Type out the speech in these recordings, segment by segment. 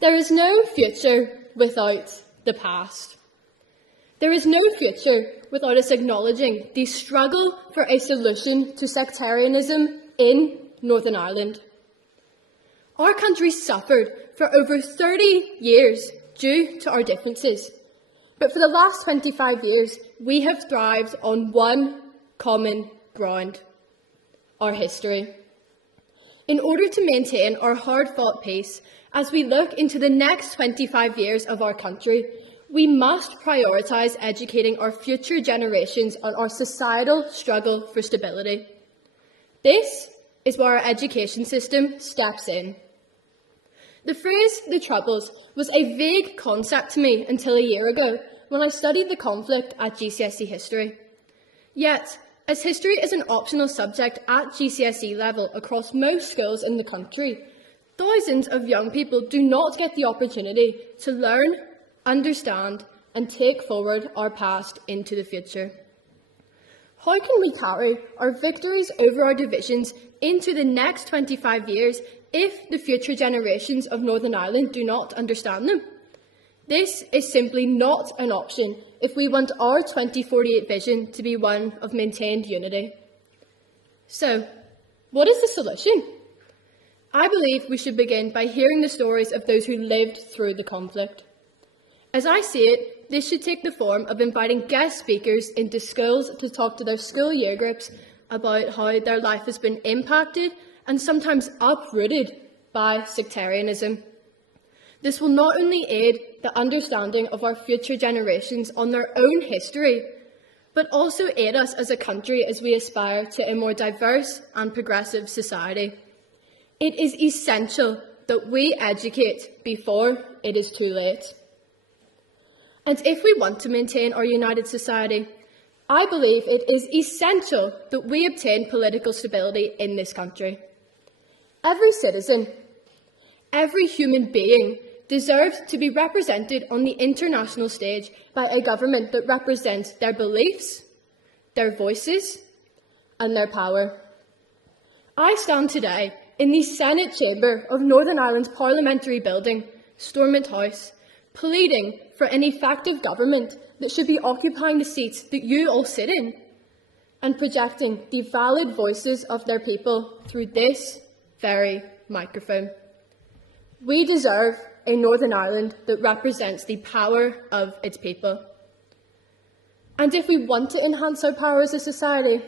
There is no future without the past. There is no future without us acknowledging the struggle for a solution to sectarianism in Northern Ireland. Our country suffered for over 30 years due to our differences, but for the last 25 years we have thrived on one common ground: our history. In order to maintain our hard-fought peace, as we look into the next 25 years of our country, we must prioritise educating our future generations on our societal struggle for stability. This is where our education system steps in. The phrase "the Troubles" was a vague concept to me until a year ago when I studied the conflict at GCSE History. Yet, as history is an optional subject at GCSE level across most schools in the country, thousands of young people do not get the opportunity to learn, understand and take forward our past into the future. How can we carry our victories over our divisions into the next 25 years if the future generations of Northern Ireland do not understand them? This is simply not an option if we want our 2048 vision to be one of maintained unity. So, what is the solution? I believe we should begin by hearing the stories of those who lived through the conflict. As I see it, this should take the form of inviting guest speakers into schools to talk to their school year groups about how their life has been impacted and sometimes uprooted by sectarianism. This will not only aid the understanding of our future generations on their own history, but also aid us as a country as we aspire to a more diverse and progressive society. It is essential that we educate before it is too late. And if we want to maintain our united society, I believe it is essential that we obtain political stability in this country. Every citizen, every human being deserves to be represented on the international stage by a government that represents their beliefs, their voices and their power. I stand today in the Senate chamber of Northern Ireland's parliamentary building, Stormont House, pleading for an effective government that should be occupying the seats that you all sit in and projecting the valid voices of their people through this very microphone. We deserve a Northern Ireland that represents the power of its people. And if we want to enhance our power as a society,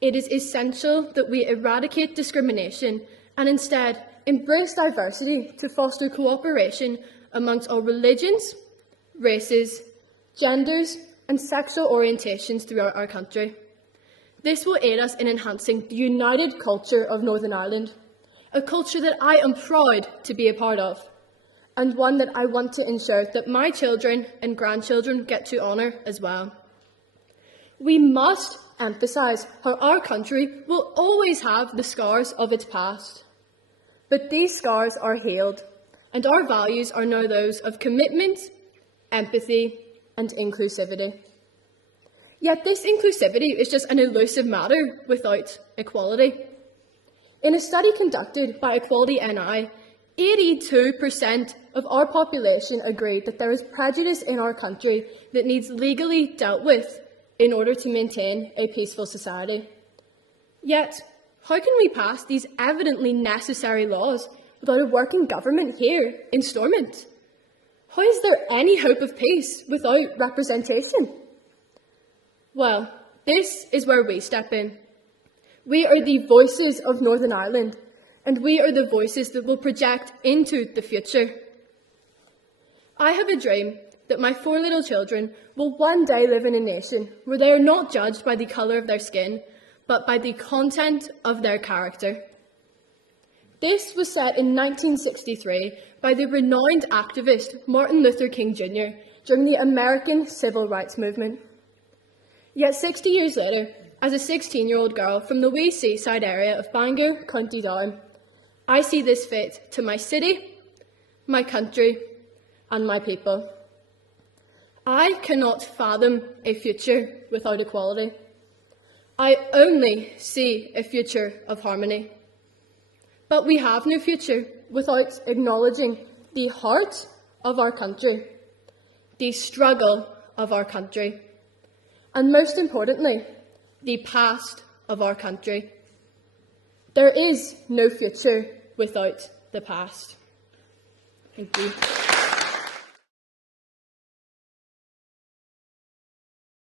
it is essential that we eradicate discrimination and instead embrace diversity to foster cooperation amongst all religions, races, genders and sexual orientations throughout our country. This will aid us in enhancing the united culture of Northern Ireland, a culture that I am proud to be a part of, and one that I want to ensure that my children and grandchildren get to honour as well. We must emphasise how our country will always have the scars of its past. But these scars are healed, and our values are now those of commitment, empathy and inclusivity. Yet this inclusivity is just an elusive matter without equality. In a study conducted by Equality NI, 82% of our population agreed that there is prejudice in our country that needs legally dealt with in order to maintain a peaceful society. Yet, how can we pass these evidently necessary laws without a working government here in Stormont? How is there any hope of peace without representation? Well, this is where we step in. We are the voices of Northern Ireland, and we are the voices that will project into the future. I have a dream that my 4 little children will one day live in a nation where they are not judged by the colour of their skin, but by the content of their character. This was set in 1963 by the renowned activist Martin Luther King Jr. during the American Civil Rights Movement. Yet 60 years later, as a 16-year-old girl from the wee seaside area of Bangor, County Down, I see this fit to my city, my country and my people. I cannot fathom a future without equality. I only see a future of harmony. But we have no future without acknowledging the heart of our country, the struggle of our country, and most importantly, the past of our country. There is no future without the past. Thank you.